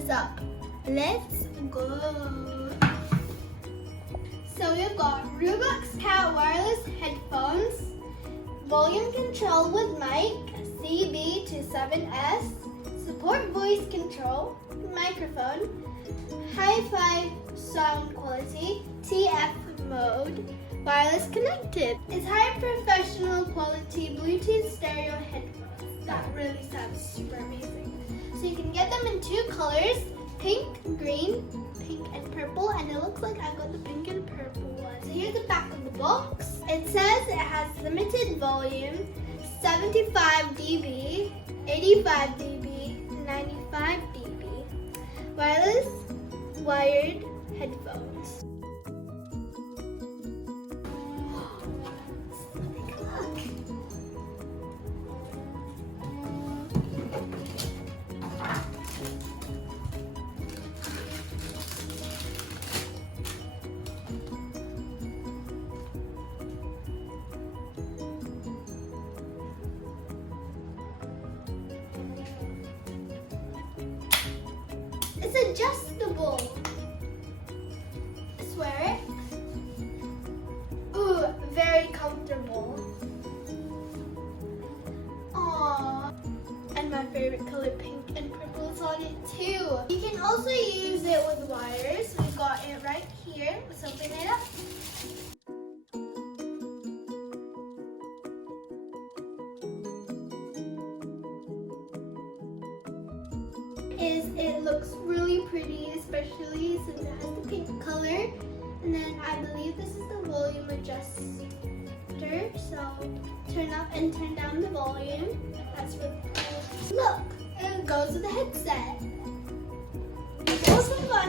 this up. Let's go. So we've got Riwbox Cat wireless headphones, volume control with mic, CB27S, support voice control, microphone, hi-fi sound quality, TF mode, wireless connected. It's high professional quality Bluetooth stereo headphones. That really sounds super amazing. So you can get them in two colors, pink, green, pink and purple, and it looks like I got the pink and purple one. So here's the back of the box. It says it has limited volume, 75 dB, 85 dB, 95 dB, wireless wired headphones. It's adjustable. I swear it. Ooh, very comfortable. Aww. And my favorite color, pink and purple, is on it too. You can also use it with wires. We've got it right here. Let's open it up. It looks really pretty, especially since it has the pink color. And then I believe this is the volume adjuster. So turn up and turn down the volume. That's really cool. Look, it goes with the headset. There's also got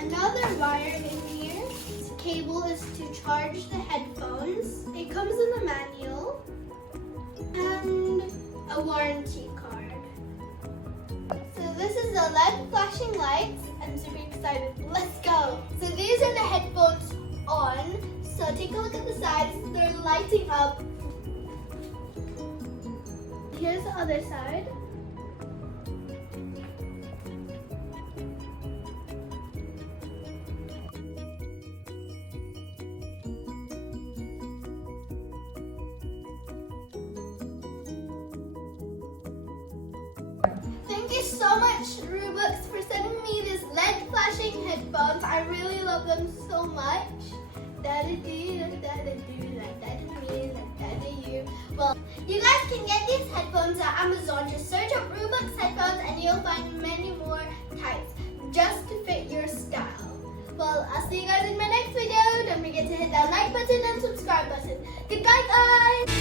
another wire in here. This cable is to charge the headphones. It comes in a manual and a warranty card. So this is the LED flashing lights. I'm super excited. Let's go. So these are the headphones on. So take a look at the sides. They're lighting up. Here's the other side. Thank you so much, Riwbox, for sending me these LED flashing headphones. I really love them so much. Well, you guys can get these headphones at Amazon. Just search up Riwbox headphones and you'll find many more types just to fit your style. Well, I'll see you guys in my next video. Don't forget to hit that like button and subscribe button. Goodbye, guys!